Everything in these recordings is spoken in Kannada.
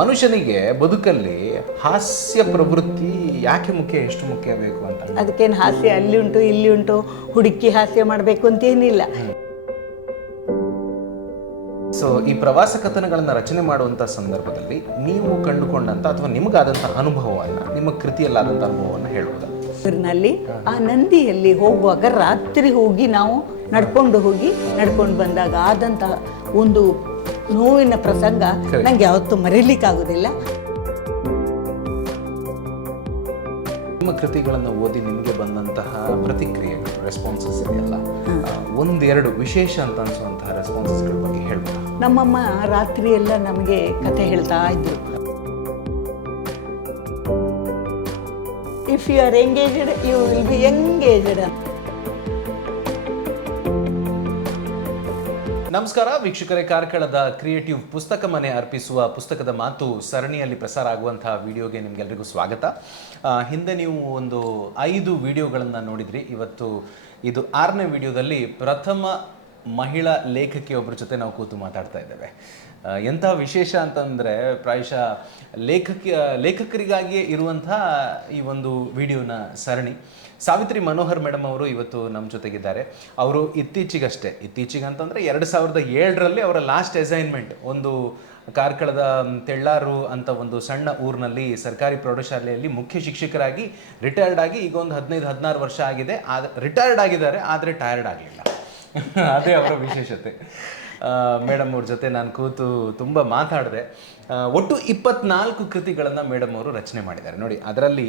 ಮನುಷ್ಯನಿಗೆ ಬದುಕಲ್ಲಿ ಹಾಸ್ಯ ಪ್ರವೃತ್ತಿ ಯಾಕೆ ಮುಖ್ಯ, ಎಷ್ಟು ಮುಖ್ಯ ಬೇಕು ಅಂತ? ಅದಕ್ಕೇನು ಹಾಸ್ಯ ಅಲ್ಲಿ ಉಂಟು ಇಲ್ಲಿ ಉಂಟು, ಹುಡುಕಿ ಹಾಸ್ಯ ಮಾಡಬೇಕು ಅಂತೇನಿಲ್ಲ. ಸೊ ಈ ಪ್ರವಾಸ ಕಥನಗಳನ್ನು ರಚನೆ ಮಾಡುವಂಥ ಸಂದರ್ಭದಲ್ಲಿ ನೀವು ಕಂಡುಕೊಂಡಂಥ ಅಥವಾ ನಿಮಗಾದಂಥ ಅನುಭವವನ್ನು, ನಿಮ್ಮ ಕೃತಿಯಲ್ಲಾದಂಥ ಅನುಭವವನ್ನು ಹೇಳ್ಬೋದಾ? ಊರಿನಲ್ಲಿ ಆ ನಂದಿಯಲ್ಲಿ ಹೋಗುವಾಗ ರಾತ್ರಿ ಹೋಗಿ ನಾವು ನಡ್ಕೊಂಡು ಬಂದಾಗ ಆದಂಥ ಒಂದು ನೋವಿನ ಪ್ರಸಂಗ ನಂಗೆ ಯಾವತ್ತೂ ಮರೀಲಿಕ್ಕಾಗೋದಿಲ್ಲ. ನಿಮ್ಮ ಕೃತಿಗಳನ್ನು ಓದಿ ನಿಮಗೆ ಬಂದಂತಹ ಪ್ರತಿಕ್ರಿಯೆಗಳು, ರೆಸ್ಪಾನ್ಸಸ್ ಇದೆಯಲ್ಲ, ಒಂದೆರಡು ವಿಶೇಷ ಅಂತ ಅನಿಸುವಂತಹ ರೆಸ್ಪಾನ್ಸಸ್ಗಳ ಬಗ್ಗೆ ಹೇಳ್ಬೋದು? ನಮ್ಮಮ್ಮ ರಾತ್ರಿ ಎಲ್ಲ ನಮಗೆ ಕತೆ ಹೇಳ್ತಾ ಇದ್ರು. If you are engaged you will be engaged. ನಮಸ್ಕಾರ ವೀಕ್ಷಕರೇ, ಕಾರ್ಕಳದ ಕ್ರಿಯೇಟಿವ್ ಪುಸ್ತಕ ಮನೆ ಅರ್ಪಿಸುವ ಪುಸ್ತಕದ ಮಾತು ಸರಣಿಯಲ್ಲಿ ಪ್ರಸಾರ ಆಗುವಂತಹ ವಿಡಿಯೋಗೆ ನಿಮಗೆಲ್ಲರಿಗೂ ಸ್ವಾಗತ. ಹಿಂದೆ ನೀವು ಒಂದು 5 ವಿಡಿಯೋಗಳನ್ನು ನೋಡಿದ್ರಿ. ಇವತ್ತು ಇದು 6ನೇ ವಿಡಿಯೋದಲ್ಲಿ ಪ್ರಥಮ ಮಹಿಳಾ ಲೇಖಕಿಯೊಬ್ಬರ ಜೊತೆ ನಾವು ಕೂತು ಮಾತಾಡ್ತಾ ಇದ್ದೇವೆ. ಎಂಥ ವಿಶೇಷ ಅಂತಂದರೆ ಪ್ರಾಯಶಃ ಲೇಖಕರಿಗಾಗಿಯೇ ಇರುವಂಥ ಈ ಒಂದು ವಿಡಿಯೋನ ಸರಣಿ. ಸಾವಿತ್ರಿ ಮನೋಹರ್ ಮೇಡಮ್ ಅವರು ಇವತ್ತು ನಮ್ಮ ಜೊತೆಗಿದ್ದಾರೆ. ಅವರು ಇತ್ತೀಚೆಗೆ ಅಂತಂದರೆ 2007ರಲ್ಲಿ ಅವರ ಲಾಸ್ಟ್ ಅಸೈನ್ಮೆಂಟ್ ಒಂದು ಕಾರ್ಕಳದ ತೆಳ್ಳಾರು ಅಂತ ಒಂದು ಸಣ್ಣ ಊರಿನಲ್ಲಿ ಸರ್ಕಾರಿ ಪ್ರೌಢಶಾಲೆಯಲ್ಲಿ ಮುಖ್ಯ ಶಿಕ್ಷಕರಾಗಿ ರಿಟೈರ್ಡ್ ಆಗಿ ಈಗ ಒಂದು 15-16 ವರ್ಷ ಆಗಿದೆ. ರಿಟೈರ್ಡ್ ಆಗಿದ್ದಾರೆ, ಆದರೆ ಟೈರ್ಡ್ ಆಗಲಿಲ್ಲ. ಅದೇ ಅವರ ವಿಶೇಷತೆ. ಮೇಡಮ್ ಅವ್ರ ಜೊತೆ ನಾನು ಕೂತು ತುಂಬ ಮಾತಾಡಿದೆ. ಒಟ್ಟು 24 ಕೃತಿಗಳನ್ನು ಮೇಡಮ್ ಅವರು ರಚನೆ ಮಾಡಿದ್ದಾರೆ ನೋಡಿ. ಅದರಲ್ಲಿ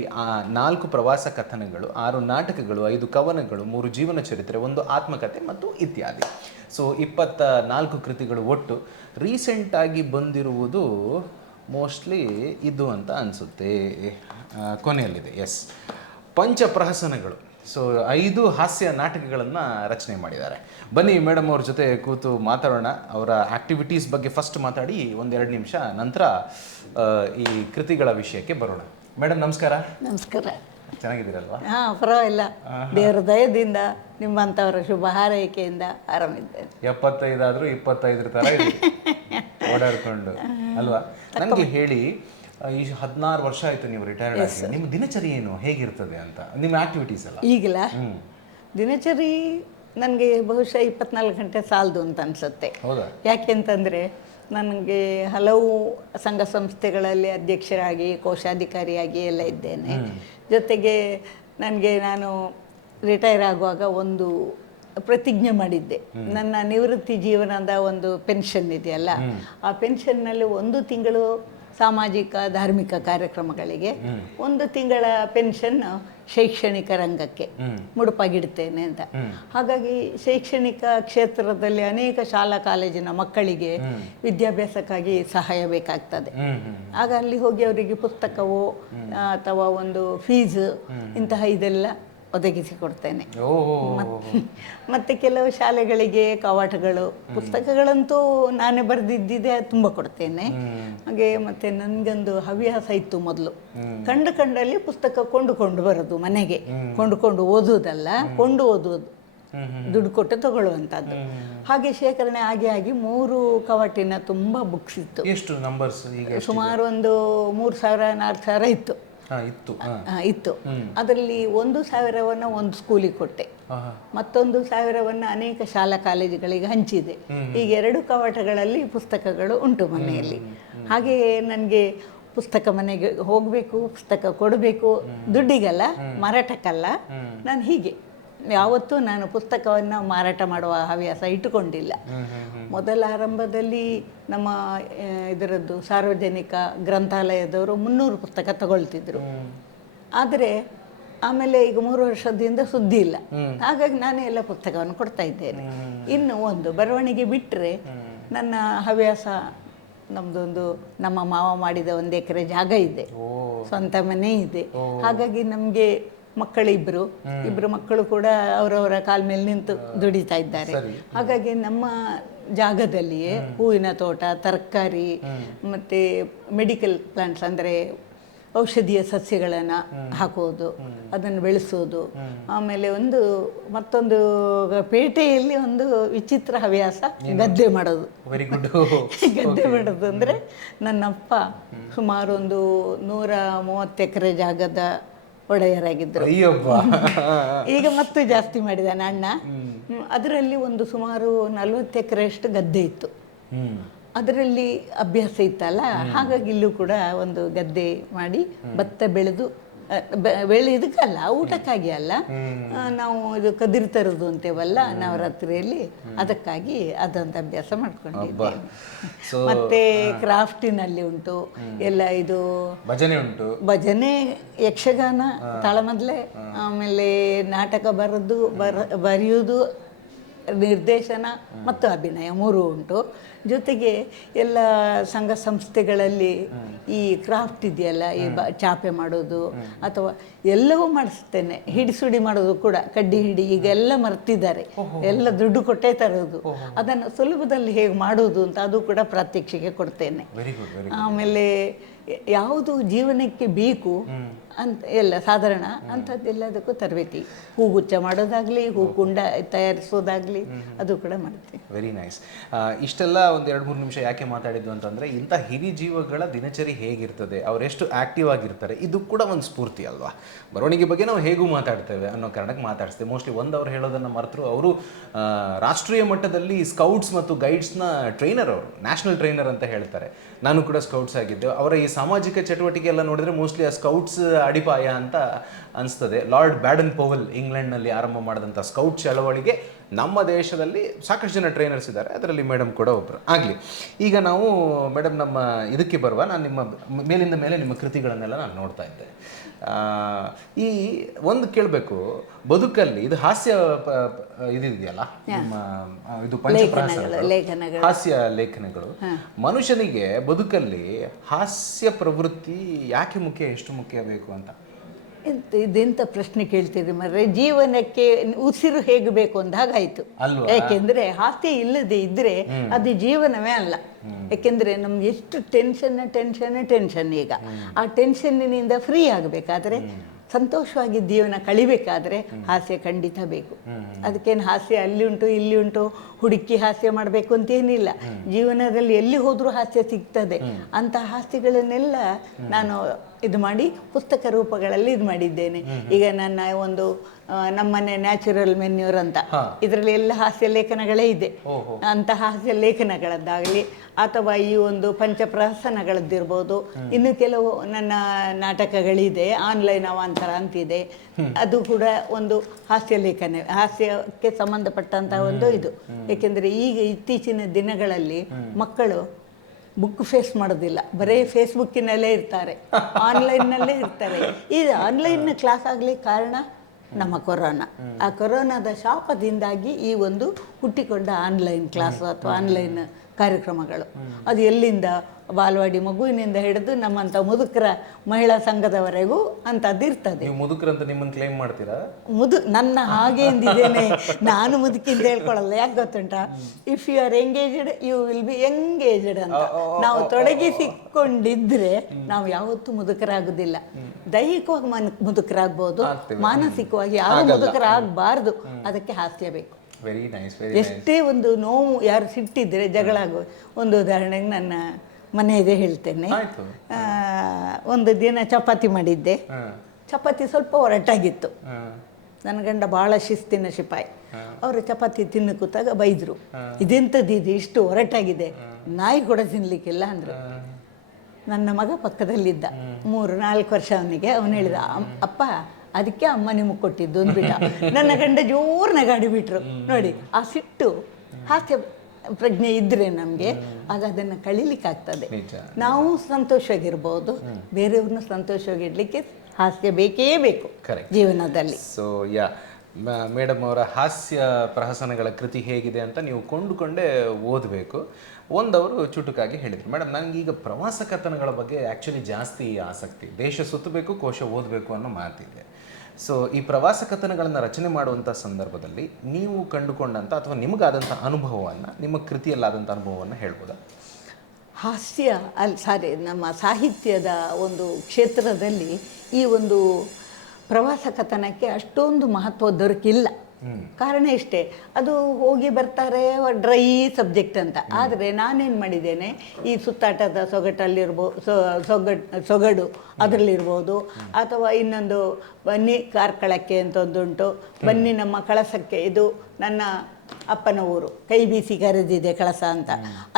4 ಪ್ರವಾಸ ಕಥನಗಳು, 6 ನಾಟಕಗಳು, 5 ಕವನಗಳು, 3 ಜೀವನ ಚರಿತ್ರೆ, 1 ಆತ್ಮಕಥೆ ಮತ್ತು ಇತ್ಯಾದಿ. ಸೊ 24 ಕೃತಿಗಳು ಒಟ್ಟು. ರೀಸೆಂಟಾಗಿ ಬಂದಿರುವುದು ಮೋಸ್ಟ್ಲಿ ಇದು ಅಂತ ಅನಿಸುತ್ತೆ, ಕೊನೆಯಲ್ಲಿದೆ. ಎಸ್, ಪಂಚಪ್ರಹಸನಗಳು. ಸೊ 5 ಹಾಸ್ಯ ನಾಟಕಗಳನ್ನು ರಚನೆ ಮಾಡಿದ್ದಾರೆ. ಬನ್ನಿ ಮೇಡಮ್ ಅವ್ರ ಜೊತೆ ಕೂತು ಮಾತಾಡೋಣ. ಅವರ ಆ್ಯಕ್ಟಿವಿಟೀಸ್ ಬಗ್ಗೆ ಫಸ್ಟ್ ಮಾತಾಡಿ 1-2 ನಿಮಿಷ ನಂತರ ಈ ಕೃತಿಗಳ ವಿಷಯಕ್ಕೆ ಬರೋಣ. ಮೇಡಮ್ ನಮಸ್ಕಾರ. ನಮಸ್ಕಾರ. ಚೆನ್ನಾಗಿದ್ದೀರಲ್ವಾ? ಹಾಂ, ಪರವಾಗಿಲ್ಲ. ದೇವರ ದಯದಿಂದ ನಿಮ್ಮಂಥವರ ಶುಭ ಹಾರೈಕೆಯಿಂದ ಆರಾಮಿದ್ದೇನೆ. 75 ಆದರೂ 25 ಥರ ಇದೆ ಓಡಾಡ್ಕೊಂಡು ಅಲ್ವಾ? ನನಗೆ ಹೇಳಿ, ಈ 16 ವರ್ಷ ಆಯಿತು ನೀವು ರಿಟೈರ್ಡ್ ಆಗಿ. ನಿಮ್ಮ ದಿನಚರಿ ಏನು, ಹೇಗಿರ್ತದೆ ಅಂತ, ನಿಮ್ಮ ಆ್ಯಕ್ಟಿವಿಟೀಸ್ ಎಲ್ಲ? ಈಗಲ ದಿನಚರಿ ನನಗೆ ಬಹುಶಃ 24 ಗಂಟೆ ಸಾಲದು ಅಂತ ಅನಿಸುತ್ತೆ. ಯಾಕೆಂತಂದರೆ ನನಗೆ ಹಲವು ಸಂಘ ಸಂಸ್ಥೆಗಳಲ್ಲಿ ಅಧ್ಯಕ್ಷರಾಗಿ, ಕೋಶಾಧಿಕಾರಿಯಾಗಿ ಎಲ್ಲ ಇದ್ದೇನೆ. ಜೊತೆಗೆ ನಾನು ರಿಟೈರ್ ಆಗುವಾಗ ಒಂದು ಪ್ರತಿಜ್ಞೆ ಮಾಡಿದ್ದೆ. ನನ್ನ ನಿವೃತ್ತಿ ಜೀವನದ ಒಂದು ಪೆನ್ಷನ್ ಇದೆಯಲ್ಲ, ಆ ಪೆನ್ಷನ್ನಲ್ಲಿ 1 ತಿಂಗಳು ಸಾಮಾಜಿಕ ಧಾರ್ಮಿಕ ಕಾರ್ಯಕ್ರಮಗಳಿಗೆ, 1 ತಿಂಗಳ ಪೆನ್ಷನ್ ಶೈಕ್ಷಣಿಕ ರಂಗಕ್ಕೆ ಮುಡುಪಾಗಿಡ್ತೇನೆ ಅಂತ. ಹಾಗಾಗಿ ಶೈಕ್ಷಣಿಕ ಕ್ಷೇತ್ರದಲ್ಲಿ ಅನೇಕ ಶಾಲಾ ಕಾಲೇಜಿನ ಮಕ್ಕಳಿಗೆ ವಿದ್ಯಾಭ್ಯಾಸಕ್ಕಾಗಿ ಸಹಾಯ ಬೇಕಾಗ್ತದೆ. ಆಗ ಅಲ್ಲಿ ಹೋಗಿ ಅವರಿಗೆ ಪುಸ್ತಕವೋ ಅಥವಾ ಒಂದು ಫೀಸ್ ಇಂತಹ ಇದೆಲ್ಲ ಒದಗಿಸಿಕೊಡ್ತೇನೆ. ಮತ್ತೆ ಕೆಲವು ಶಾಲೆಗಳಿಗೆ ಕವಾಟಗಳು, ಪುಸ್ತಕಗಳಂತೂ ನಾನೇ ಬರೆದಿದ್ದಿದೆ ತುಂಬ ಕೊಡ್ತೇನೆ. ಹಾಗೆ ಮತ್ತೆ ನನಗೊಂದು ಹವ್ಯಾಸ ಇತ್ತು ಮೊದಲು, ಕಂಡಲ್ಲಿ ಪುಸ್ತಕ ಕೊಂಡುಕೊಂಡು ಬರೋದು, ಮನೆಗೆ ಕೊಂಡುಕೊಂಡು ಓದುವುದಲ್ಲ, ಓದುವುದು, ದುಡ್ಡು ಕೊಟ್ಟು ತಗೊಳ್ಳುವಂಥದ್ದು. ಹಾಗೆ ಶೇಖರಣೆ ಆಗಿ 3 ಕವಾಟಿನ ತುಂಬ ಬುಕ್ಸ್ ಇತ್ತು. ಎಷ್ಟು ನಂಬರ್ಸ್? ಸುಮಾರು ಒಂದು 3000-4000 ಇತ್ತು. ಇತ್ತು. ಅದರಲ್ಲಿ 1,000ವನ್ನು ಒಂದು ಸ್ಕೂಲಿಗೆ ಕೊಟ್ಟೆ, ಮತ್ತೊಂದು 1,000ವನ್ನು ಅನೇಕ ಶಾಲಾ ಕಾಲೇಜುಗಳಿಗೆ ಹಂಚಿದೆ. ಈಗ 2 ಕವಾಟಗಳಲ್ಲಿ ಪುಸ್ತಕಗಳು ಉಂಟು ಮನೆಯಲ್ಲಿ. ಹಾಗೆಯೇ ನನಗೆ ಪುಸ್ತಕ ಮನೆಗೆ ಹೋಗಬೇಕು, ಪುಸ್ತಕ ಕೊಡಬೇಕು, ದುಡ್ಡಿಗಲ್ಲ, ಮಾರಾಟಕ್ಕಲ್ಲ. ನಾನು ಹೀಗೆ ಯಾವತ್ತೂ ನಾನು ಪುಸ್ತಕವನ್ನು ಮಾರಾಟ ಮಾಡುವ ಹವ್ಯಾಸ ಇಟ್ಟುಕೊಂಡಿಲ್ಲ. ಮೊದಲ ಆರಂಭದಲ್ಲಿ ನಮ್ಮ ಇದರದ್ದು ಸಾರ್ವಜನಿಕ ಗ್ರಂಥಾಲಯದವರು 300 ಪುಸ್ತಕ ತಗೊಳ್ತಿದ್ರು. ಆದರೆ ಆಮೇಲೆ ಈಗ 3 ವರ್ಷದಿಂದ ಸುದ್ದಿ ಇಲ್ಲ. ಹಾಗಾಗಿ ನಾನೇ ಎಲ್ಲ ಪುಸ್ತಕವನ್ನು ಕೊಡ್ತಾ ಇದ್ದೇನೆ. ಇನ್ನು ಒಂದು ಬರವಣಿಗೆ ಬಿಟ್ಟರೆ ನನ್ನ ಹವ್ಯಾಸ, ನಮ್ಮ ಮಾವ ಮಾಡಿದ 1 ಎಕರೆ ಜಾಗ ಇದೆ, ಸ್ವಂತ ಮನೆ ಇದೆ. ಹಾಗಾಗಿ ನಮಗೆ ಇಬ್ಬರು ಮಕ್ಕಳು ಕೂಡ ಅವರವರ ಕಾಲ ಮೇಲೆ ನಿಂತು ದುಡಿತಾ ಇದ್ದಾರೆ. ಹಾಗಾಗಿ ನಮ್ಮ ಜಾಗದಲ್ಲಿಯೇ ಹೂವಿನ ತೋಟ, ತರಕಾರಿ, ಮತ್ತು ಮೆಡಿಕಲ್ ಪ್ಲಾಂಟ್ಸ್ ಅಂದರೆ ಔಷಧೀಯ ಸಸ್ಯಗಳನ್ನು ಹಾಕೋದು, ಅದನ್ನು ಬೆಳೆಸೋದು. ಆಮೇಲೆ ಮತ್ತೊಂದು ಪೇಟೆಯಲ್ಲಿ ಒಂದು ವಿಚಿತ್ರ ಹವ್ಯಾಸ, ಗದ್ದೆ ಮಾಡೋದು. Very good. ಗದ್ದೆ ಮಾಡೋದು ಅಂದರೆ ನನ್ನಪ್ಪ ಸುಮಾರು ಒಂದು 130 ಎಕರೆ ಜಾಗದ ಒಡೆಯರಾಗಿದ್ದರು. ಈಗ ಮತ್ತು ಜಾಸ್ತಿ ಮಾಡಿದ್ದಾನೆ ಅಣ್ಣ. ಅದರಲ್ಲಿ ಒಂದು ಸುಮಾರು 40 ಎಕರೆಯಷ್ಟು ಗದ್ದೆ ಇತ್ತು. ಅದರಲ್ಲಿ ಅಭ್ಯಾಸ ಇತ್ತಲ್ಲ, ಹಾಗಾಗಿ ಇಲ್ಲೂ ಕೂಡ ಒಂದು ಗದ್ದೆ ಮಾಡಿ ಭತ್ತ ಬೆಳೆಯೋದಕ್ಕಲ್ಲ, ಊಟಕ್ಕಾಗಿ ಅಲ್ಲ, ನಾವು ಇದು ಕದಿರು ತರೋದು ಅಂತೇವಲ್ಲ ನವರಾತ್ರಿಯಲ್ಲಿ, ಅದಕ್ಕಾಗಿ ಅದಂತ ಅಭ್ಯಾಸ ಮಾಡ್ಕೊಂಡಿದ್ದೆ. ಮತ್ತೆ ಕ್ರಾಫ್ಟಿನಲ್ಲಿ ಉಂಟು ಎಲ್ಲ, ಇದು ಭಜನೆ ಉಂಟು, ಭಜನೆ, ಯಕ್ಷಗಾನ, ತಾಳಮದ್ಲೆ, ಆಮೇಲೆ ನಾಟಕ ಬರೆಯುವುದು, ನಿರ್ದೇಶನ ಮತ್ತು ಅಭಿನಯ 3 ಉಂಟು. ಜೊತೆಗೆ ಎಲ್ಲ ಸಂಘ ಸಂಸ್ಥೆಗಳಲ್ಲಿ ಈ ಕ್ರಾಫ್ಟ್ ಇದೆಯಲ್ಲ, ಈ ಚಾಪೆ ಮಾಡೋದು ಅಥವಾ ಎಲ್ಲವೂ ಮಾಡಿಸ್ತೇನೆ. ಹಿಡಿಸುಡಿ ಮಾಡೋದು ಕೂಡ, ಕಡ್ಡಿ ಹಿಡಿ ಈಗ ಎಲ್ಲ ಮರ್ತಿದ್ದಾರೆ, ಎಲ್ಲ ದುಡ್ಡು ಕೊಟ್ಟೇ ತರೋದು. ಅದನ್ನು ಸುಲಭದಲ್ಲಿ ಹೇಗೆ ಮಾಡೋದು ಅಂತ ಅದು ಕೂಡ ಪ್ರಾತ್ಯಕ್ಷಿಕೆ ಕೊಡ್ತೇನೆ. ಆಮೇಲೆ ಯಾವುದು ಜೀವನಕ್ಕೆ ಬೇಕು ಅಂತ ಎಲ್ಲ ಸಾಧಾರಣ ಅಂಥದ್ದೆಲ್ಲದಕ್ಕೂ ತರಬೇತಿ, ಹೂಗುಚ್ಚ ಮಾಡೋದಾಗಲಿ, ಹೂಕುಂಡ ತಯಾರಿಸೋದಾಗಲಿ, ಅದು ಕೂಡ ಮಾಡ್ತೀನಿ. Very nice. ಇಷ್ಟೆಲ್ಲ ಒಂದು 2-3 ನಿಮಿಷ ಯಾಕೆ ಮಾತಾಡಿದ್ದು ಅಂತಂದರೆ, ಇಂಥ ಹಿರಿ ಜೀವಗಳ ದಿನಚರಿ ಹೇಗಿರ್ತದೆ, ಅವರೆಷ್ಟು ಆ್ಯಕ್ಟಿವ್ ಆಗಿರ್ತಾರೆ, ಇದು ಕೂಡ ಒಂದು ಸ್ಫೂರ್ತಿ ಅಲ್ವಾ. ಬರವಣಿಗೆ ಬಗ್ಗೆ ನಾವು ಹೇಗೂ ಮಾತಾಡ್ತೇವೆ ಅನ್ನೋ ಕಾರಣಕ್ಕೆ ಮಾತಾಡಿಸ್ತೇವೆ. ಮೋಸ್ಟ್ಲಿ ಅವ್ರು ಹೇಳೋದನ್ನು ಮರೆತರು. ಅವರು ರಾಷ್ಟ್ರೀಯ ಮಟ್ಟದಲ್ಲಿ ಸ್ಕೌಟ್ಸ್ ಮತ್ತು ಗೈಡ್ಸ್ನ ಟ್ರೈನರ್, ಅವರು ನ್ಯಾಷನಲ್ ಟ್ರೈನರ್ ಅಂತ ಹೇಳ್ತಾರೆ. ನಾನು ಕೂಡ ಸ್ಕೌಟ್ಸ್ ಆಗಿದ್ದೆ. ಅವರ ಈ ಸಾಮಾಜಿಕ ಚಟುವಟಿಕೆ ಎಲ್ಲ ನೋಡಿದ್ರೆ ಮೋಸ್ಟ್ಲಿ ಆ ಸ್ಕೌಟ್ಸ್ ಅಡಿಪಾಯ ಅಂತ ಅನಿಸ್ತದೆ. ಲಾರ್ಡ್ ಬ್ಯಾಡನ್ ಪೋವೆಲ್ ಇಂಗ್ಲೆಂಡ್ನಲ್ಲಿ ಆರಂಭ ಮಾಡಿದಂಥ ಸ್ಕೌಟ್ ಚಳವಳಿಗೆ ನಮ್ಮ ದೇಶದಲ್ಲಿ ಸಾಕಷ್ಟು ಜನ ಟ್ರೈನರ್ಸ್ ಇದ್ದಾರೆ, ಅದರಲ್ಲಿ ಮೇಡಮ್ ಕೂಡ ಒಬ್ಬರು. ಆಗಲಿ, ಈಗ ನಾವು ಮೇಡಮ್ ನಮ್ಮ ಇದಕ್ಕೆ ಬರುವ, ನಾನು ನಿಮ್ಮ ಮೇಲಿಂದ ಮೇಲೆ ನಿಮ್ಮ ಕೃತಿಗಳನ್ನೆಲ್ಲ ನಾನು ನೋಡ್ತಾ ಇದ್ದೆ. ಈ ಒಂದು ಕೇಳಬೇಕು, ಬದುಕಲ್ಲಿ ಇದು ಹಾಸ್ಯ ಇದೆಯಲ್ಲ, ನಿಮ್ಮ ಇದು ಪಂಚಪ್ರಾಸಗಳು, ಹಾಸ್ಯ ಲೇಖನಗಳು, ಮನುಷ್ಯನಿಗೆ ಬದುಕಲ್ಲಿ ಹಾಸ್ಯ ಪ್ರವೃತ್ತಿ ಯಾಕೆ ಮುಖ್ಯ, ಎಷ್ಟು ಮುಖ್ಯ ಬೇಕು ಅಂತ? ಇದೆಂತ ಪ್ರಶ್ನೆ ಕೇಳ್ತೀರಿ ಮರ್ರೆ. ಜೀವನಕ್ಕೆ ಉಸಿರು ಹೇಗೆ ಬೇಕು ಅಂದಾಗಾಯ್ತು. ಯಾಕೆಂದ್ರೆ ಹಾಸ್ಯ ಇಲ್ಲದೆ ಇದ್ರೆ ಅದು ಜೀವನವೇ ಅಲ್ಲ. ಯಾಕೆಂದ್ರೆ ನಮ್ಗೆ ಎಷ್ಟು ಟೆನ್ಷನ್ ಈಗ. ಆ ಟೆನ್ಷನ್ನಿನಿಂದ ಫ್ರೀ ಆಗಬೇಕಾದ್ರೆ, ಸಂತೋಷವಾಗಿ ಜೀವನ ಕಳಿಬೇಕಾದ್ರೆ ಹಾಸ್ಯ ಖಂಡಿತ ಬೇಕು. ಅದಕ್ಕೇನು ಹಾಸ್ಯ ಅಲ್ಲಿ ಉಂಟು ಇಲ್ಲಿ ಉಂಟು ಹುಡುಕಿ ಹಾಸ್ಯ ಮಾಡಬೇಕು ಅಂತೇನಿಲ್ಲ. ಜೀವನದಲ್ಲಿ ಎಲ್ಲಿ ಹೋದ್ರೂ ಹಾಸ್ಯ ಸಿಗ್ತದೆ. ಅಂತ ಹಾಸ್ಯಗಳನ್ನೆಲ್ಲ ನಾನು ಇದು ಮಾಡಿ ಪುಸ್ತಕ ರೂಪಗಳಲ್ಲಿ ಇದು ಮಾಡಿದ್ದೇನೆ. ಈಗ ನನ್ನ ಒಂದು ನಮ್ಮನೆ ನ್ಯಾಚುರಲ್ ಮೆನ್ಯೂರ್ ಅಂತ, ಇದರಲ್ಲಿ ಎಲ್ಲ ಹಾಸ್ಯ ಲೇಖನಗಳೇ ಇದೆ. ಅಂತಹ ಹಾಸ್ಯ ಲೇಖನಗಳದ್ದಾಗಲಿ ಅಥವಾ ಈ ಒಂದು ಪಂಚಪ್ರಹಸನಗಳದ್ದಿರ್ಬೋದು. ಇನ್ನು ಕೆಲವು ನನ್ನ ನಾಟಕಗಳಿದೆ, ಆನ್ಲೈನ್ ಅವಾಂತರ ಅಂತಿದೆ, ಅದು ಕೂಡ ಒಂದು ಹಾಸ್ಯ ಲೇಖನ, ಹಾಸ್ಯಕ್ಕೆ ಸಂಬಂಧಪಟ್ಟಂತಹ ಒಂದು ಇದು. ಏಕೆಂದರೆ ಈಗ ಇತ್ತೀಚಿನ ದಿನಗಳಲ್ಲಿ ಮಕ್ಕಳು ಬುಕ್ ಫೇಸ್ ಮಾಡೋದಿಲ್ಲ, ಬರೀ ಫೇಸ್ಬುಕ್ಕಿನಲ್ಲೇ ಇರ್ತಾರೆ, ಆನ್ಲೈನ್ನಲ್ಲೇ ಇರ್ತಾರೆ. ಇದು ಆನ್ಲೈನ್ ಕ್ಲಾಸ್ ಆಗಲಿಕ್ಕೆ ಕಾರಣ ನಮ್ಮ ಕೊರೋನಾ. ಆ ಕೊರೋನಾದ ಶಾಪದಿಂದಾಗಿ ಈ ಒಂದು ಹುಟ್ಟಿಕೊಂಡ ಆನ್ಲೈನ್ ಕ್ಲಾಸ್ ಅಥವಾ ಆನ್ಲೈನ್ ಕಾರ್ಯಕ್ರಮಗಳು. ಅದು ಎಲ್ಲಿಂದ ಬಾಲವಾಡಿ ಮಗುವಿನಿಂದ ಹಿಡಿದು ನಮ್ಮಂಥ ಮುದುಕರ ಮಹಿಳಾ ಸಂಘದವರೆಗೂ ಅಂಥದ್ದು ಇರ್ತದೆ. ಮುದುಕರಂತ ನಿಮ್ಮನ್ನು ಕ್ಲೈಮ್ ಮಾಡ್ತೀರಾ? ನನ್ನ ಹಾಗೆ ಎಂದಿದ್ದೇನೆ, ನಾನು ಮುದುಕಿಂದ ಹೇಳ್ಕೊಳ್ಳಲ್ಲ. ಯಾಕೆ ಗೊತ್ತುಂಟಾ? If you are engaged you will be engaged ಅಂತ. ನಾವು ತೊಡಗಿಸಿಕೊಂಡಿದ್ರೆ ನಾವು ಯಾವತ್ತೂ ಮುದುಕರಾಗುದಿಲ್ಲ. ದೈಹಿಕವಾಗಿ ಮುದುಕರಾಗ್ಬೋದು, ಮಾನಸಿಕವಾಗಿ ಯಾರು ಮುದುಕರಾಗಬಾರ್ದು. ಅದಕ್ಕೆ ಹಾಸ್ಯ ಬೇಕು. Very nice. ಎಷ್ಟೇ ಒಂದು ನೋವು, ಯಾರು ಸಿಟ್ಟಿದ್ರೆ ಜಗಳ ಆಗೋ, ಒಂದು ಉದಾಹರಣೆಗೆ ನನ್ನ ಮನೆಯದೇ ಹೇಳ್ತೇನೆ. ಒಂದು ದಿನ ಚಪಾತಿ ಮಾಡಿದ್ದೆ, ಚಪಾತಿ ಸ್ವಲ್ಪ ಒರಟಾಗಿತ್ತು. ನನ್ನ ಗಂಡ ಭಾಳ ಶಿಸ್ತಿನ ಶಿಪಾಯಿ. ಅವರು ಚಪಾತಿ ತಿನ್ನು ಕೂತಾಗ ಬೈದರು, ಇದೆಂಥದ್ದಿದೆ ಇಷ್ಟು ಒರಟಾಗಿದೆ, ನಾಯಿ ಕೂಡ ತಿನ್ಲಿಕ್ಕಿಲ್ಲ ಅಂದರು. ನನ್ನ ಮಗ ಪಕ್ಕದಲ್ಲಿದ್ದ, 3-4 ವರ್ಷ ಅವನಿಗೆ. ಅವನು ಹೇಳಿದ, ಅಪ್ಪ ಅದಕ್ಕೆ ಅಮ್ಮ ನಿಮಗೆ ಕೊಟ್ಟಿದ್ದು ಅಂದ್ಬಿಟ್ಟ. ನನ್ನ ಗಂಡ ಜೋರು ನಗಾಡಿ ಬಿಟ್ರು. ನೋಡಿ, ಆ ಸಿಟ್ಟು ಹಾಸ್ಯ ಪ್ರಜ್ಞೆ ಇದ್ರೆ ನಮಗೆ ಆಗ ಅದನ್ನು ಕಳೀಲಿಕ್ಕಾಗ್ತದೆ. ನಾವು ಸಂತೋಷವಾಗಿರ್ಬೋದು, ಬೇರೆಯವ್ರನ್ನ ಸಂತೋಷವಾಗಿಡ್ಲಿಕ್ಕೆ ಹಾಸ್ಯ ಬೇಕೇ ಬೇಕು ಜೀವನದಲ್ಲಿ. ಸೊ ಮೇಡಮ್ ಅವರ ಹಾಸ್ಯ ಪ್ರಹಸನಗಳ ಕೃತಿ ಹೇಗಿದೆ ಅಂತ ನೀವು ಕೊಂಡುಕೊಂಡೇ ಓದಬೇಕು. ಒಂದವರು ಚುಟುಕಾಗಿ ಹೇಳಿದರು, ಮೇಡಮ್ ನನಗೀಗ ಪ್ರವಾಸ ಕಥನಗಳ ಬಗ್ಗೆ ಆ್ಯಕ್ಚುಲಿ ಜಾಸ್ತಿ ಆಸಕ್ತಿ, ದೇಶ ಸುತ್ತಬೇಕು ಕೋಶ ಓದಬೇಕು ಅನ್ನೋ ಮಾತಿದೆ. ಸೊ ಈ ಪ್ರವಾಸ ಕಥನಗಳನ್ನು ರಚನೆ ಮಾಡುವಂಥ ಸಂದರ್ಭದಲ್ಲಿ ನೀವು ಕಂಡುಕೊಂಡಂಥ ಅಥವಾ ನಿಮಗಾದಂಥ ಅನುಭವವನ್ನು, ನಿಮ್ಮ ಕೃತಿಯಲ್ಲಾದಂಥ ಅನುಭವವನ್ನು ಹೇಳ್ಬೋದಾ? ಹಾಸ್ಯ ಅಲ್ಲಿ ಸಾರಿ ನಮ್ಮ ಸಾಹಿತ್ಯದ ಒಂದು ಕ್ಷೇತ್ರದಲ್ಲಿ ಈ ಒಂದು ಪ್ರವಾಸ ಕಥನಕ್ಕೆ ಅಷ್ಟೊಂದು ಮಹತ್ವ ದೊರಕಿಲ್ಲ. ಕಾರಣ ಇಷ್ಟೇ, ಅದು ಹೋಗಿ ಬರ್ತಾರೆ ಡ್ರೈ ಸಬ್ಜೆಕ್ಟ್ ಅಂತ. ಆದರೆ ನಾನೇನು ಮಾಡಿದ್ದೇನೆ, ಈ ಸುತ್ತಾಟದ ಸೊಗಡು ಅದರಲ್ಲಿರ್ಬೋದು, ಅಥವಾ ಇನ್ನೊಂದು ಬನ್ನಿ ಕಾರ್ಕಳಕ್ಕೆ ಅಂತ ಒಂದುಂಟು, ಬನ್ನಿ ನಮ್ಮ ಕಳಸಕ್ಕೆ, ಇದು ನನ್ನ ಅಪ್ಪನ ಊರು, ಕೈ ಬೀಸಿ ಕರೆದಿದೆ ಕಳಸ ಅಂತ,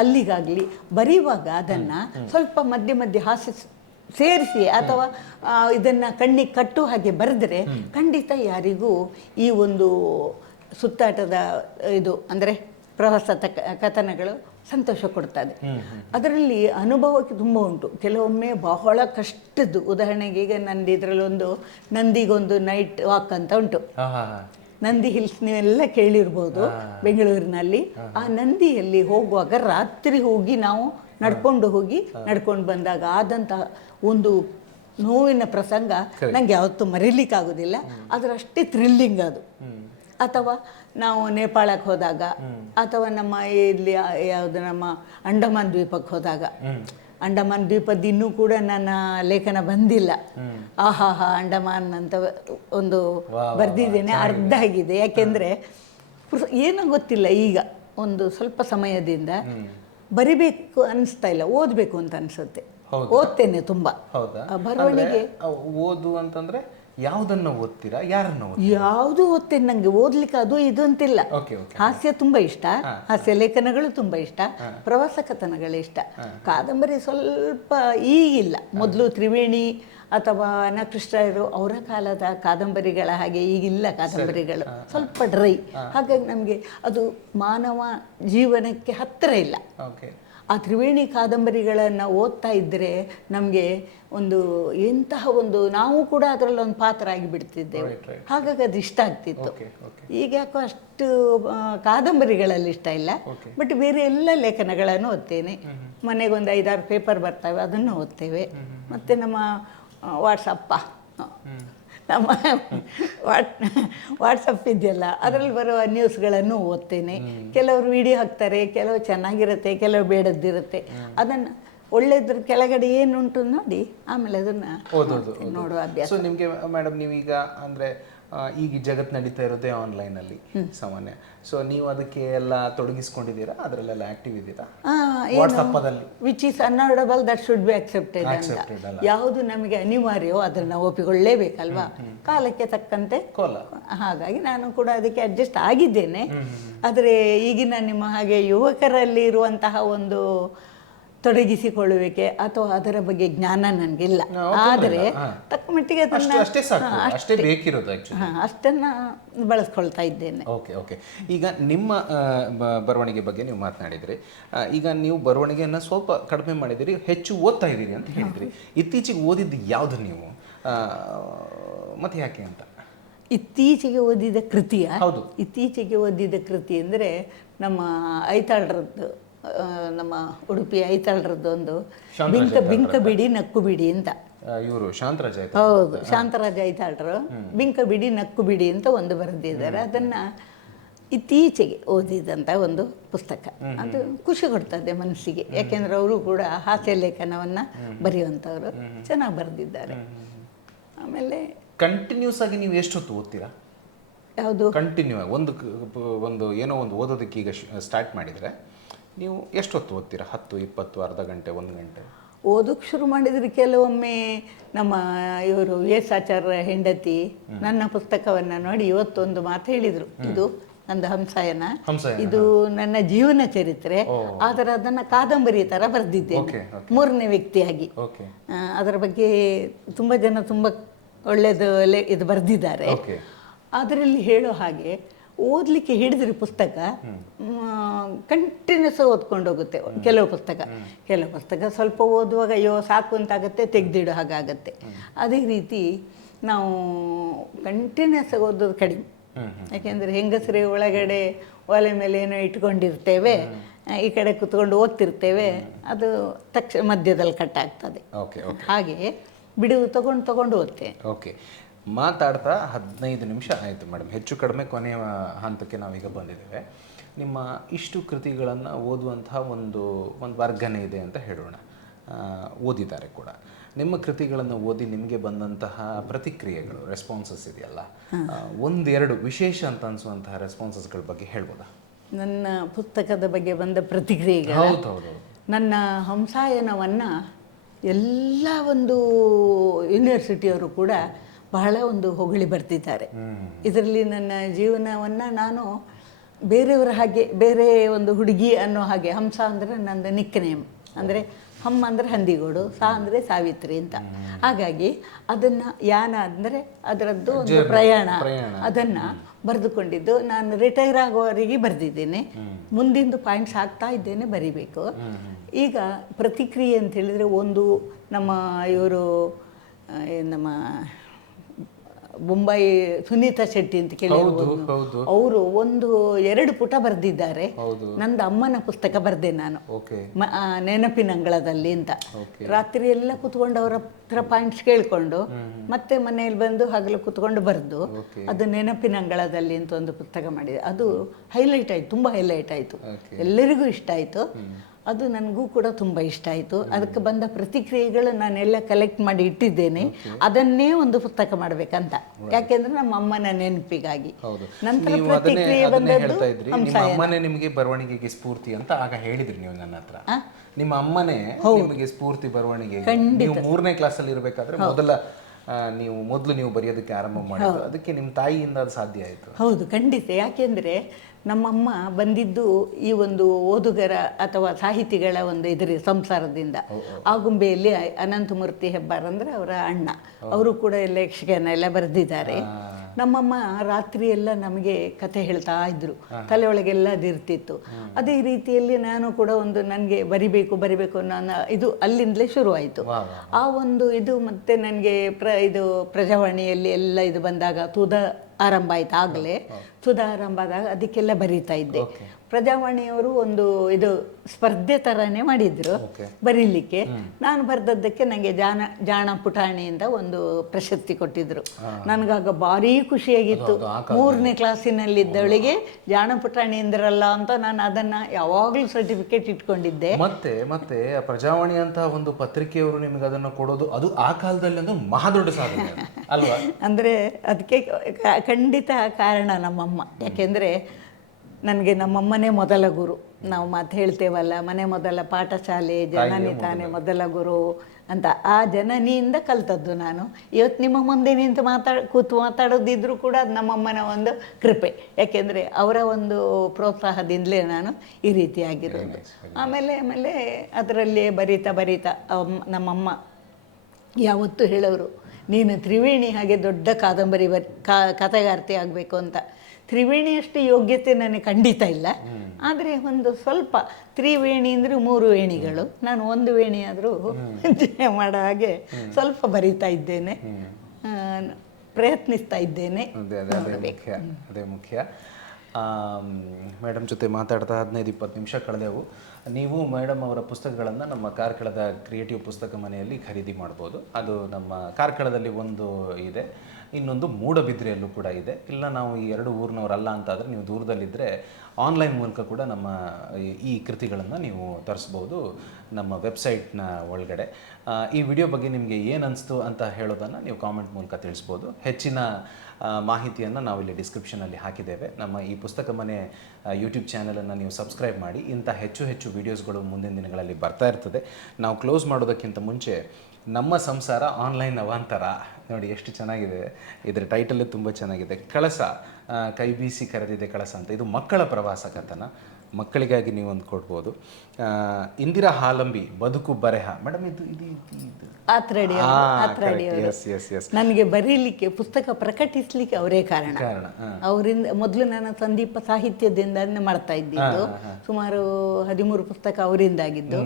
ಅಲ್ಲಿಗಾಗಲಿ ಬರೆಯುವಾಗ ಅದನ್ನು ಸ್ವಲ್ಪ ಮಧ್ಯೆ ಮಧ್ಯೆ ಹಾಸ್ಯ ಸೇರಿಸಿ ಅಥವಾ ಇದನ್ನು ಕಣ್ಣಿಗೆ ಕಟ್ಟು ಹಾಗೆ ಬರೆದ್ರೆ ಖಂಡಿತ ಯಾರಿಗೂ ಈ ಒಂದು ಸುತ್ತಾಟದ ಇದು ಅಂದರೆ ಪ್ರವಾಸ ಕಥನಗಳು ಸಂತೋಷ ಕೊಡ್ತದೆ. ಅದರಲ್ಲಿ ಅನುಭವಕ್ಕೆ ತುಂಬ ಉಂಟು. ಕೆಲವೊಮ್ಮೆ ಬಹಳ ಕಷ್ಟದ್ದು, ಉದಾಹರಣೆಗೆ ಈಗ ನಂದು ಇದರಲ್ಲೊಂದು ನಂದಿಗೊಂದು ನೈಟ್ ವಾಕ್ ಅಂತ ಉಂಟು. ನಂದಿ ಹಿಲ್ಸ್ ನೀವೆಲ್ಲ ಕೇಳಿರ್ಬೋದು ಬೆಂಗಳೂರಿನಲ್ಲಿ. ಆ ನಂದಿಯಲ್ಲಿ ಹೋಗುವಾಗ ರಾತ್ರಿ ಹೋಗಿ ನಾವು ನಡ್ಕೊಂಡು ಬಂದಾಗ ಆದಂತಹ ಒಂದು ನೋವಿನ ಪ್ರಸಂಗ ನನಗೆ ಯಾವತ್ತೂ ಮರೀಲಿಕ್ಕಾಗೋದಿಲ್ಲ. ಅದರಷ್ಟೇ ಥ್ರಿಲ್ಲಿಂಗ್ ಅದು. ಅಥವಾ ನಾವು ನೇಪಾಳಕ್ಕೆ ಹೋದಾಗ, ಅಥವಾ ನಮ್ಮ ಇಲ್ಲಿ ಯಾವುದು ನಮ್ಮ ಅಂಡಮಾನ್ ದ್ವೀಪಕ್ಕೆ ಹೋದಾಗ, ಅಂಡಮಾನ್ ದ್ವೀಪದ ಇನ್ನೂ ಕೂಡ ನನ್ನ ಲೇಖನ ಬಂದಿಲ್ಲ. ಆಹಾಹಾ ಅಂಡಮಾನ್ ಅಂತ ಒಂದು ಬರೆದಿದ್ದೇನೆ, ಅರ್ಧ ಆಗಿದೆ. ಯಾಕೆಂದರೆ ಏನೋ ಗೊತ್ತಿಲ್ಲ, ಈಗ ಒಂದು ಸ್ವಲ್ಪ ಸಮಯದಿಂದ ಬರಿಬೇಕು ಅನಿಸ್ತಾ ಇಲ್ಲ, ಓದಬೇಕು ಅಂತ ಅನಿಸುತ್ತೆ. ಓದ್ತೇನೆ ತುಂಬ. ಬರವಣಿಗೆ ಓದು ಅಂತಂದ್ರೆ ಯಾವುದನ್ನು ಓದ್ತೀರಾ, ಯಾರನ್ನು ಯಾವುದು ಓದ್ತೇನೆ. ನನಗೆ ಓದ್ಲಿಕ್ಕೆ ಅದು ಇದು ಅಂತಿಲ್ಲ. ಹಾಸ್ಯ ತುಂಬ ಇಷ್ಟ, ಹಾಸ್ಯ ಲೇಖನಗಳು ತುಂಬ ಇಷ್ಟ, ಪ್ರವಾಸ ಕಥನಗಳು ಇಷ್ಟ. ಕಾದಂಬರಿ ಸ್ವಲ್ಪ ಈಗಿಲ್ಲ. ಮೊದಲು ತ್ರಿವೇಣಿ ಅಥವಾ ನಕೃಷ್ಣರು ಅವರ ಕಾಲದ ಕಾದಂಬರಿಗಳ ಹಾಗೆ ಈಗಿಲ್ಲ ಕಾದಂಬರಿಗಳು, ಸ್ವಲ್ಪ ಡ್ರೈ. ಹಾಗಾಗಿ ನಮಗೆ ಅದು ಮಾನವ ಜೀವನಕ್ಕೆ ಹತ್ತಿರ ಇಲ್ಲ. ಆ ತ್ರಿವೇಣಿ ಕಾದಂಬರಿಗಳನ್ನು ಓದ್ತಾ ಇದ್ದರೆ ನಮಗೆ ಒಂದು ಎಂತಹ ಒಂದು, ನಾವು ಕೂಡ ಅದರಲ್ಲಿ ಒಂದು ಪಾತ್ರ ಆಗಿಬಿಡ್ತಿದ್ದೆವು. ಹಾಗಾಗಿ ಅದು ಇಷ್ಟ ಆಗ್ತಿತ್ತು. ಈಗ ಯಾಕೋ ಅಷ್ಟು ಕಾದಂಬರಿಗಳಲ್ಲಿ ಇಷ್ಟ ಇಲ್ಲ. ಬಟ್ ಬೇರೆ ಎಲ್ಲ ಲೇಖನಗಳನ್ನು ಓದ್ತೇನೆ. ಮನೆಗೊಂದು 5-6 ಪೇಪರ್ ಬರ್ತವೆ, ಅದನ್ನು ಓದ್ತೇವೆ. ಮತ್ತು ನಮ್ಮ ನಮ್ಮ ವಾಟ್ಸಪ್ ಇದೆಯಲ್ಲ, ಅದರಲ್ಲಿ ಬರುವ ನ್ಯೂಸ್ಗಳನ್ನು ಓದ್ತೇನೆ. ಕೆಲವರು ವಿಡಿಯೋ ಹಾಕ್ತಾರೆ, ಕೆಲವು ಚೆನ್ನಾಗಿರುತ್ತೆ, ಕೆಲವು ಬೇಡದ್ದಿರುತ್ತೆ. ಅದನ್ನು ಒಳ್ಳೆದ್ರ ಕೆಳಗಡೆ ಏನುಂಟು ನೋಡಿ ಆಮೇಲೆ ಅದನ್ನು ನೋಡುವ ಅಭ್ಯಾಸ. ಸೊ ನಿಮಗೆ ಮೇಡಮ್, ನೀವೀಗ ಅಂದರೆ ಈಗ ಜಗತ್ತು ನಡೀತಾ ಇರೋದೇ ಆನ್ಲೈನಲ್ಲಿ ಸಾಮಾನ್ಯ. ಸೊ ನೀವು ಅದಕ್ಕೆ ಎಲ್ಲ ತೊಡಗಿಸ್ಕೊಂಡಿದ್ದೀರಾ, ಅದರಲ್ಲೆಲ್ಲ ಆಕ್ಟಿವ್ ಇದ್ದೀರಾ? ವಾಟ್ಸಪ್ಪದಲ್ಲಿ which is unavoidable that should be accepted ಅಂತ. ಯಾವುದು ನಮಗೆ ಅನಿವಾರ್ಯವೋ ಅದನ್ನು ನಾವು ಒಪ್ಪಿಕೊಳ್ಳೇಬೇಕಲ್ವಾ, ಕಾಲಕ್ಕೆ ತಕ್ಕಂತೆ. ಹಾಗಾಗಿ ನಾನು ಕೂಡ ಅದಕ್ಕೆ ಅಡ್ಜಸ್ಟ್ ಆಗಿದ್ದೇನೆ. ಆದರೆ ಈಗಿನ ನಿಮ್ಮ ಹಾಗೆ ಯುವಕರಲ್ಲಿ ಇರುವಂತಹ ಒಂದು ತೊಡಗಿಸಿಕೊಳ್ಳುವಿಕೆ ಅಥವಾ ಅದರ ಬಗ್ಗೆ ಜ್ಞಾನ ನನಗಿಲ್ಲ. ಆದರೆ ತಕ್ಕ ಮಟ್ಟಿಗೆ ಅಷ್ಟನ್ನು ಬಳಸ್ಕೊಳ್ತಾ ಇದ್ದೇನೆ. ಓಕೆ. ಈಗ ನಿಮ್ಮ ಬರವಣಿಗೆ ಬಗ್ಗೆ ನೀವು ಮಾತನಾಡಿದ್ರಿ. ಈಗ ನೀವು ಬರವಣಿಗೆಯನ್ನು ಸ್ವಲ್ಪ ಕಡಿಮೆ ಮಾಡಿದಿರಿ, ಹೆಚ್ಚು ಓದ್ತಾ ಇದ್ದೀರಿ ಅಂತ ಹೇಳಿದ್ರಿ. ಇತ್ತೀಚೆಗೆ ಓದಿದ್ದು ಯಾವುದು ನೀವು, ಮತ್ತೆ ಯಾಕೆ ಅಂತ? ಇತ್ತೀಚೆಗೆ ಓದಿದ ಕೃತಿಯ? ಹೌದು, ಇತ್ತೀಚೆಗೆ ಓದಿದ ಕೃತಿ ಅಂದರೆ ನಮ್ಮ ಐತಾಳ್ರದ್ದು, ನಮ್ಮ ಉಡುಪಿ ಐತಾಳ್ರದ್ದೊಂದು ಬಿಂಕ ಬಿಡಿ ನಕ್ಕು ಬಿಡಿ ಅಂತ. ಇವರು ಶಾಂತರಾಜ? ಹೌದು, ಶಾಂತರಾಜ ಐತಾಳ್ರು ಬಿಂಕ ಬಿಡಿ ನಕ್ಕು ಬಿಡಿ ಅಂತ ಒಂದು ಬರೆದಿದ್ದಾರೆ. ಅದನ್ನು ಇತ್ತೀಚೆಗೆ ಓದಿದಂಥ ಒಂದು ಪುಸ್ತಕ. ಅದು ಖುಷಿ ಕೊಡ್ತದೆ ಮನಸ್ಸಿಗೆ. ಯಾಕೆಂದರೆ ಅವರು ಕೂಡ ಹಾಸ್ಯ ಲೇಖನವನ್ನು ಬರೆಯುವಂಥವ್ರು, ಚೆನ್ನಾಗಿ ಬರೆದಿದ್ದಾರೆ. ಆಮೇಲೆ ಕಂಟಿನ್ಯೂಸ್ ಆಗಿ ನೀವು ಎಷ್ಟೊತ್ತು ಓದ್ತೀರಾ? ಯಾವುದು ಕಂಟಿನ್ಯೂ ಒಂದು ಏನೋ ಒಂದು ಓದೋದಕ್ಕೆ ಈಗ ಸ್ಟಾರ್ಟ್ ಮಾಡಿದರೆ ನೀವು ಎಷ್ಟೊತ್ತು ಓದ್ತೀರಾ? 10, 20, ಅರ್ಧ ಗಂಟೆ, 1 ಗಂಟೆ? ಓದೋಕ್ಕೆ ಶುರು ಮಾಡಿದರೆ ಕೆಲವೊಮ್ಮೆ ನಮ್ಮ ಇವರು ಆಚಾರ್ಯ ಹೆಂಡತಿ ನನ್ನ ಪುಸ್ತಕವನ್ನು ನೋಡಿ ಇವತ್ತೊಂದು ಮಾತು ಹೇಳಿದರು, ಇದು ನಂದು ಹಂಸಾಯನ, ಇದು ನನ್ನ ಜೀವನ ಚರಿತ್ರೆ, ಆದರೆ ಅದನ್ನು ಕಾದಂಬರಿ ಥರ ಬರೆದಿದ್ದೇನೆ 3ನೇ ವ್ಯಕ್ತಿಯಾಗಿ. ಅದರ ಬಗ್ಗೆ ತುಂಬ ಜನ ತುಂಬ ಒಳ್ಳೆಯದು ಇದು ಬರೆದಿದ್ದಾರೆ. ಅದರಲ್ಲಿ ಹೇಳೋ ಹಾಗೆ ಓದಲಿಕ್ಕೆ ಹಿಡಿದ್ರೆ ಪುಸ್ತಕ ಕಂಟಿನ್ಯೂಸ್ ಓದ್ಕೊಂಡು ಹೋಗುತ್ತೆ. ಕೆಲವು ಪುಸ್ತಕ ಸ್ವಲ್ಪ ಓದುವಾಗ ಅಯ್ಯೋ ಸಾಕು ಅಂತಾಗತ್ತೆ, ತೆಗೆದಿಡೋ ಹಾಗಾಗತ್ತೆ. ಅದೇ ರೀತಿ ನಾವು ಕಂಟಿನ್ಯೂಸ್ ಓದೋದು ಕಡಿಮೆ. ಯಾಕೆಂದರೆ ಹೆಂಗಸರೇ ಒಳಗಡೆ ಒಲೆ ಮೇಲೆ ಏನೋ ಇಟ್ಕೊಂಡಿರ್ತೇವೆ, ಈ ಕಡೆ ಕುತ್ಕೊಂಡು ಓದ್ತಿರ್ತೇವೆ, ಅದು ತಕ್ಷಣ ಮಧ್ಯದಲ್ಲಿ ಕಟ್ಟಾಗ್ತದೆ. ಹಾಗೆ ಬಿಡುವು ತಗೊಂಡು ಓದ್ತೇವೆ. ಓಕೆ. ಮಾತಾಡ್ತಾ 15 ನಿಮಿಷ ಆಯಿತು ಮೇಡಮ್, ಹೆಚ್ಚು ಕಡಿಮೆ ಕೊನೆಯ ಹಂತಕ್ಕೆ ನಾವೀಗ ಬಂದಿದ್ದೇವೆ. ನಿಮ್ಮ ಇಷ್ಟು ಕೃತಿಗಳನ್ನು ಓದುವಂತಹ ಒಂದು ವರ್ಗನೇ ಇದೆ ಅಂತ ಹೇಳೋಣ, ಓದಿದ್ದಾರೆ ಕೂಡ. ನಿಮ್ಮ ಕೃತಿಗಳನ್ನು ಓದಿ ನಿಮಗೆ ಬಂದಂತಹ ಪ್ರತಿಕ್ರಿಯೆಗಳು, ರೆಸ್ಪಾನ್ಸಸ್ ಇದೆಯಲ್ಲ, ಒಂದೆರಡು ವಿಶೇಷ ಅಂತ ಅನಿಸುವಂತಹ ರೆಸ್ಪಾನ್ಸಸ್ಗಳ ಬಗ್ಗೆ ಹೇಳ್ಬೋದಾ? ನನ್ನ ಪುಸ್ತಕದ ಬಗ್ಗೆ ಬಂದ ಪ್ರತಿಕ್ರಿಯೆಗಳು, ಹೌದೌದು, ನನ್ನ ಹಂಸಾಯನವನ್ನು ಎಲ್ಲ ಒಂದು ಯೂನಿವರ್ಸಿಟಿಯವರು ಕೂಡ ಬಹಳ ಒಂದು ಹೊಗಳಿ ಬರ್ತಿದ್ದಾರೆ. ಇದರಲ್ಲಿ ನನ್ನ ಜೀವನವನ್ನು ನಾನು ಬೇರೆಯವರ ಹಾಗೆ, ಬೇರೆ ಒಂದು ಹುಡುಗಿ ಅನ್ನೋ ಹಾಗೆ, ಹಂಸ ಅಂದರೆ ನಂದು ನಿಕ್ ನೇಮ್, ಅಂದರೆ ಹಮ್ಮ ಅಂದರೆ ಹಂದಿಗೋಡು, ಸಾ ಅಂದರೆ ಸಾವಿತ್ರಿ ಅಂತ. ಹಾಗಾಗಿ ಅದನ್ನು ಯಾನ ಅಂದರೆ ಅದರದ್ದು ಒಂದು ಪ್ರಯಾಣ, ಅದನ್ನು ಬರೆದುಕೊಂಡಿದ್ದು ನಾನು ರಿಟೈರ್ ಆಗುವವರೆಗೆ ಬರೆದಿದ್ದೇನೆ. ಮುಂದಿಂದು ಪಾಯಿಂಟ್ಸ್ ಹಾಕ್ತಾ ಇದ್ದೇನೆ, ಬರಿಬೇಕು. ಈಗ ಪ್ರತಿಕ್ರಿಯೆ ಅಂತ ಹೇಳಿದರೆ, ಒಂದು ನಮ್ಮ ಇವರು ನಮ್ಮ ಬೊಂಬಾಯಿ ಸುನೀತಾ ಶೆಟ್ಟಿ ಅಂತ ಕೇಳಿರ್ಬೋದು, ಅವರು 1-2 ಪುಟ ಬರೆದಿದ್ದಾರೆ. ನಂದು ಅಮ್ಮನ ಪುಸ್ತಕ ಬರೆದೆ ನಾನು, ನೆನಪಿನ ಅಂಗಳದಲ್ಲಿ ಅಂತ. ರಾತ್ರಿ ಎಲ್ಲ ಕೂತ್ಕೊಂಡು ಅವರ ಹತ್ರ ಪಾಯಿಂಟ್ಸ್ ಕೇಳಿಕೊಂಡು ಮತ್ತೆ ಮನೆಯಲ್ಲಿ ಬಂದು ಹಗಲು ಕೂತ್ಕೊಂಡು ಬರೆದು ಅದು ನೆನಪಿನ ಅಂಗಳದಲ್ಲಿ ಅಂತ ಒಂದು ಪುಸ್ತಕ ಮಾಡಿದೆ. ಅದು ಹೈಲೈಟ್ ಆಯಿತು, ತುಂಬ ಹೈಲೈಟ್ ಆಯಿತು, ಎಲ್ಲರಿಗೂ ಇಷ್ಟ ಆಯಿತು. ಅದು ನನಗೂ ಕೂಡ ತುಂಬ ಇಷ್ಟ ಆಯಿತು. ಅದಕ್ಕೆ ಬಂದ ಪ್ರತಿಕ್ರಿಯೆಗಳು ನಾನೆಲ್ಲ ಕಲೆಕ್ಟ್ ಮಾಡಿ ಇಟ್ಟಿದ್ದೇನೆ. ಅದನ್ನೇ ಒಂದು ಪುಸ್ತಕ ಮಾಡಬೇಕಂತ, ಯಾಕೆಂದ್ರೆ ನಮ್ಮ ಅಮ್ಮನ ನೆನಪಿಗಾಗಿ. ನಂತರ ಪ್ರತಿಕ್ರಿಯೆ ಬಂದದ್ದು ಅಮ್ಮನೇ ನಿಮಗೆ ಬರವಣಿಗೆಗೆ ಸ್ಫೂರ್ತಿ ಅಂತ ಆಗ ಹೇಳಿದ್ರಿ ನೀವು ನನ್ನ ಹತ್ರ. ನಿಮ್ಮ ಅಮ್ಮನೇ ನಿಮಗೆ ಸ್ಫೂರ್ತಿ ಬರವಣಿಗೆಗೆ. ನೀವು 3ನೇ ಕ್ಲಾಸಲ್ಲಿ ಇರಬೇಕಾದ್ರೆ ಮೊದಲು ನೀವು ಬರೆಯೋದಕ್ಕೆ ಆರಂಭ ಮಾಡಿದ್ದು, ಅದಕ್ಕೆ ನಿಮ್ಮ ತಾಯಿಯಿಂದ ಅದು ಸಾಧ್ಯ ಆಯಿತು. ಹೌದು, ಖಂಡಿತ. ಯಾಕೆಂದರೆ ನಮ್ಮಮ್ಮ ಬಂದಿದ್ದು ಈ ಒಂದು ಓದುಗರ ಅಥವಾ ಸಾಹಿತಿಗಳ ಒಂದು ಇದರ ಸಂಸಾರದಿಂದ. ಆಗುಂಬೆಯಲ್ಲಿ ಅನಂತಮೂರ್ತಿ ಹೆಬ್ಬಾರ್ ಅಂದರೆ ಅವರ ಅಣ್ಣ, ಅವರು ಕೂಡ ಎಲ್ಲ ಯಕ್ಷಗಾನ ಎಲ್ಲ ಬರೆದಿದ್ದಾರೆ. ನಮ್ಮಮ್ಮ ರಾತ್ರಿ ಎಲ್ಲ ನಮಗೆ ಕತೆ ಹೇಳ್ತಾ ಇದ್ರು, ತಲೆ ಒಳಗೆಲ್ಲ ಅದಿರ್ತಿತ್ತು. ಅದೇ ರೀತಿಯಲ್ಲಿ ನಾನು ಕೂಡ ಒಂದು ನನಗೆ ಬರಿಬೇಕು ಅನ್ನೋ ಇದು ಅಲ್ಲಿಂದಲೇ ಶುರುವಾಯಿತು. ಆ ಒಂದು ಇದು ಮತ್ತೆ ನನಗೆ ಇದು ಪ್ರಜಾವಾಣಿಯಲ್ಲಿ ಎಲ್ಲ ಇದು ಬಂದಾಗ ಆರಂಭ ಆಯ್ತು. ಆಗಲೇ ಸುಧಾ ಆರಂಭ ಆದಾಗ ಅದಕ್ಕೆಲ್ಲ ಬರೀತಾ ಇದ್ದೆ. ಪ್ರಜಾವಾಣಿಯವರು ಒಂದು ಇದು ಸ್ಪರ್ಧೆ ಥರನೇ ಮಾಡಿದ್ರು ಬರೀಲಿಕ್ಕೆ. ನಾನು ಬರೆದದ್ದಕ್ಕೆ ನನಗೆ ಜಾಣ ಪುಟಾಣಿಯಿಂದ ಒಂದು ಪ್ರಶಸ್ತಿ ಕೊಟ್ಟಿದ್ರು. ನನಗಾಗ ಭಾರೀ ಖುಷಿಯಾಗಿತ್ತು. 3ನೇ ಕ್ಲಾಸಿನಲ್ಲಿದ್ದವಳಿಗೆ ಜಾಣ ಪುಟಾಣಿ ಅಂದ್ರಲ್ಲ ಅಂತ ನಾನು ಅದನ್ನು ಯಾವಾಗಲೂ ಸರ್ಟಿಫಿಕೇಟ್ ಇಟ್ಕೊಂಡಿದ್ದೆ. ಮತ್ತೆ ಪ್ರಜಾವಾಣಿ ಅಂತ ಒಂದು ಪತ್ರಿಕೆಯವರು ನಿಮಗೆ ಅದನ್ನು ಕೊಡೋದು, ಅದು ಆ ಕಾಲದಲ್ಲಿ ಒಂದು ಮಹಾದೊಡ್ಡ ಸಾಧನೆ ಅಲ್ವಾ? ಅಂದರೆ ಅದಕ್ಕೆ ಖಂಡಿತ ಕಾರಣ ನಮ್ಮಮ್ಮ. ಯಾಕೆಂದರೆ ನನಗೆ ನಮ್ಮಮ್ಮನೇ ಮೊದಲ ಗುರು. ನಾವು ಮಾತು ಹೇಳ್ತೇವಲ್ಲ, ಮನೆ ಮೊದಲ ಪಾಠಶಾಲೆ, ಜನನಿ ತಾನೇ ಮೊದಲ ಗುರು ಅಂತ. ಆ ಜನನಿಯಿಂದ ಕಲ್ತದ್ದು ನಾನು. ಇವತ್ತು ನಿಮ್ಮ ಮುಂದೆ ನಿಂತು ಕೂತು ಮಾತಾಡೋದಿದ್ರು ಕೂಡ ಅದು ನಮ್ಮಮ್ಮನ ಒಂದು ಕೃಪೆ. ಯಾಕೆಂದರೆ ಅವರ ಒಂದು ಪ್ರೋತ್ಸಾಹದಿಂದಲೇ ನಾನು ಈ ರೀತಿಯಾಗಿರೋದು. ಆಮೇಲೆ ಅದರಲ್ಲಿ ಬರೀತಾ ನಮ್ಮಮ್ಮ ಯಾವತ್ತೂ ಹೇಳೋರು, ನೀನು ತ್ರಿವೇಣಿ ಹಾಗೆ ದೊಡ್ಡ ಕಾದಂಬರಿ ಕಥೆಗಾರ್ತಿ ಆಗಬೇಕು ಅಂತ. ತ್ರಿವೇಣಿಯಷ್ಟು ಯೋಗ್ಯತೆ ನನಗೆ ಖಂಡಿತ ಇಲ್ಲ, ಆದರೆ ಒಂದು ಸ್ವಲ್ಪ ತ್ರಿವೇಣಿ ಅಂದರೆ 3 ವೇಣಿಗಳು, ನಾನು 1 ವೇಣಿ ಆದರೂ ಮಾಡೋ ಹಾಗೆ ಸ್ವಲ್ಪ ಬರಿತಾ ಇದ್ದೇನೆ, ಪ್ರಯತ್ನಿಸ್ತಾ ಇದ್ದೇನೆ. ಅದೇ ಮುಖ್ಯ. ಮೇಡಮ್ ಜೊತೆ ಮಾತಾಡ್ತಾ 15-20 ನಿಮಿಷ ಕಳೆದೆವು. ನೀವು ಮೇಡಮ್ ಅವರ ಪುಸ್ತಕಗಳನ್ನು ನಮ್ಮ ಕಾರ್ಕಳದ ಕ್ರಿಯೇಟಿವ್ ಪುಸ್ತಕ ಮನೆಯಲ್ಲಿ ಖರೀದಿ ಮಾಡ್ಬೋದು. ಅದು ನಮ್ಮ ಕಾರ್ಕಳದಲ್ಲಿ ಒಂದು ಇದೆ, ಇನ್ನೊಂದು ಮೂಡಬಿದ್ರೆಯಲ್ಲೂ ಕೂಡ ಇದೆ. ಇಲ್ಲ ನಾವು ಈ 2 ಊರಿನವರಲ್ಲ ಅಂತಾದರೆ ನೀವು ದೂರದಲ್ಲಿದ್ದರೆ ಆನ್ಲೈನ್ ಮೂಲಕ ಕೂಡ ನಮ್ಮ ಈ ಕೃತಿಗಳನ್ನು ನೀವು ತರಿಸ್ಬೋದು ನಮ್ಮ ವೆಬ್ಸೈಟ್ನ ಒಳಗಡೆ. ಈ ವಿಡಿಯೋ ಬಗ್ಗೆ ನಿಮಗೆ ಏನು ಅನಿಸ್ತು ಅಂತ ಹೇಳೋದನ್ನು ನೀವು ಕಾಮೆಂಟ್ ಮೂಲಕ ತಿಳಿಸ್ಬೋದು. ಹೆಚ್ಚಿನ ಮಾಹಿತಿಯನ್ನು ನಾವಿಲ್ಲಿ ಡಿಸ್ಕ್ರಿಪ್ಷನಲ್ಲಿ ಹಾಕಿದ್ದೇವೆ. ನಮ್ಮ ಈ ಪುಸ್ತಕ ಮನೆ ಯೂಟ್ಯೂಬ್ ಚಾನಲನ್ನು ನೀವು ಸಬ್ಸ್ಕ್ರೈಬ್ ಮಾಡಿ. ಇಂಥ ಹೆಚ್ಚು ವೀಡಿಯೋಸ್ಗಳು ಮುಂದಿನ ದಿನಗಳಲ್ಲಿ ಬರ್ತಾ ಇರ್ತದೆ. ನಾವು ಕ್ಲೋಸ್ ಮಾಡೋದಕ್ಕಿಂತ ಮುಂಚೆ ನಮ್ಮ ಸಂಸಾರ ಆನ್ಲೈನ್ ಅವಾಂತರ ನೋಡಿ ಎಷ್ಟು ಚೆನ್ನಾಗಿದೆ. ಇದರ ಟೈಟಲ್ಲೇ ತುಂಬ ಚೆನ್ನಾಗಿದೆ. ಕಳಸ, ಕೈ ಬೀಸಿ ಕರೆದಿದೆ ಕಳಸ ಅಂತ. ಇದು ಮಕ್ಕಳ ಪ್ರವಾಸ ಕಥನ, ಮಕ್ಕಳಿಗಾಗಿ ನೀವು ಒಂದು ಕೊಡ್ಬೋದು. ಇಂದಿರಾ ಹಾಲಂಬಿ, ಬದುಕು ಬರೆಹ. ಮೇಡಮ್ ಇದು ನನಗೆ ಬರೀಲಿಕ್ಕೆ, ಪುಸ್ತಕ ಪ್ರಕಟಿಸ್ಲಿಕ್ಕೆ ಅವರೇ ಕಾರಣ. ಅವರಿಂದ ಮೊದಲು ನಾನು ಸಂದೀಪ ಸಾಹಿತ್ಯದಿಂದ ಮಾಡ್ತಾ ಇದ್ದಿದ್ದು, ಸುಮಾರು 13 ಪುಸ್ತಕ ಅವರಿಂದಾಗಿದ್ದು.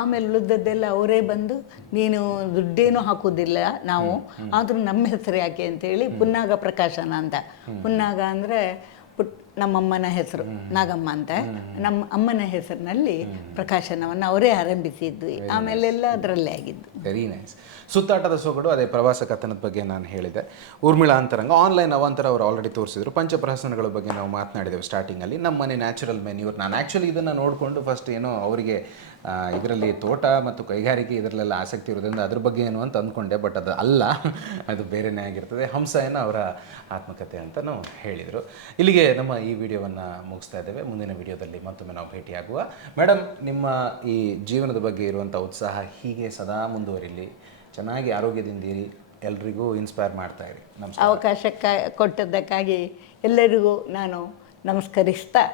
ಆಮೇಲೆ ಉಳಿದದ್ದೆಲ್ಲ ಅವರೇ ಬಂದು, ನೀನು ದುಡ್ಡೇನೂ ಹಾಕೋದಿಲ್ಲ ನಾವು, ಆದರೂ ನಮ್ಮ ಹೆಸರು ಯಾಕೆ ಅಂತೇಳಿ ಪುನ್ನಾಗ ಪ್ರಕಾಶನ ಅಂತ. ಪುನ್ನಾಗ ಅಂದರೆ ನಮ್ಮಮ್ಮನ ಹೆಸರು ನಾಗಮ್ಮ ಅಂತ, ನಮ್ಮ ಅಮ್ಮನ ಹೆಸರಿನಲ್ಲಿ ಪ್ರಕಾಶನವನ್ನು ಅವರೇ ಆರಂಭಿಸಿದ್ದು. ಆಮೇಲೆಲ್ಲ ಅದರಲ್ಲೇ ಆಗಿದ್ದು. Very nice. ಸುತ್ತಾಟದ ಸೊಗಡು, ಅದೇ ಪ್ರವಾಸ ಕಥನದ ಬಗ್ಗೆ ನಾನು ಹೇಳಿದೆ. ಊರ್ಮಿಳಾ ಅಂತರಂಗ ಆನ್ಲೈನ್ ಅವಾಂತರ ಅವರು ಆಲ್ರೆಡಿ ತೋರಿಸಿದ್ರು. ಪಂಚಪ್ರಹಸನಗಳ ಬಗ್ಗೆ ನಾವು ಮಾತನಾಡಿದ್ದೇವೆ ಸ್ಟಾರ್ಟಿಂಗಲ್ಲಿ. ನಮ್ಮ ಮನೆ ನ್ಯಾಚುರಲ್ ಮೆನ್ಯೂರ್. ನಾನು ಆ್ಯಕ್ಚುಲಿ ಇದನ್ನು ನೋಡಿಕೊಂಡು ಫಸ್ಟ್ ಏನೋ ಅವರಿಗೆ ಇದರಲ್ಲಿ ತೋಟ ಮತ್ತು ಕೈಗಾರಿಕೆ ಇದರಲ್ಲೆಲ್ಲ ಆಸಕ್ತಿ ಇರೋದ್ರಿಂದ ಅದ್ರ ಬಗ್ಗೆ ಏನು ಅಂತ ಅಂದ್ಕೊಂಡೆ. ಬಟ್ ಅದು ಅಲ್ಲ, ಅದು ಬೇರೆಯೇ ಆಗಿರ್ತದೆ. ಹಂಸ ಏನೋ ಅವರ ಆತ್ಮಕಥೆ ಅಂತಲೂ ಹೇಳಿದರು. ಇಲ್ಲಿಗೆ ನಮ್ಮ ಈ ವಿಡಿಯೋವನ್ನು ಮುಗಿಸ್ತಾ ಇದ್ದೇವೆ. ಮುಂದಿನ ವಿಡಿಯೋದಲ್ಲಿ ಮತ್ತೊಮ್ಮೆ ನಾವು ಭೇಟಿಯಾಗುವ. ಮೇಡಮ್, ನಿಮ್ಮ ಈ ಜೀವನದ ಬಗ್ಗೆ ಇರುವಂಥ ಉತ್ಸಾಹ ಹೀಗೆ ಸದಾ ಮುಂದುವರಿಲಿ, ಚೆನ್ನಾಗಿ ಆರೋಗ್ಯದಿಂದಿರಿ, ಎಲ್ರಿಗೂ ಇನ್ಸ್ಪೈರ್ ಮಾಡ್ತಾ ಇರಿ. ನಮಸ್ಕಾರ. ಅವಕಾಶ ಕೊಟ್ಟದ್ದಕ್ಕಾಗಿ ಎಲ್ಲರಿಗೂ ನಾನು ನಮಸ್ಕರಿಸ್ತಾ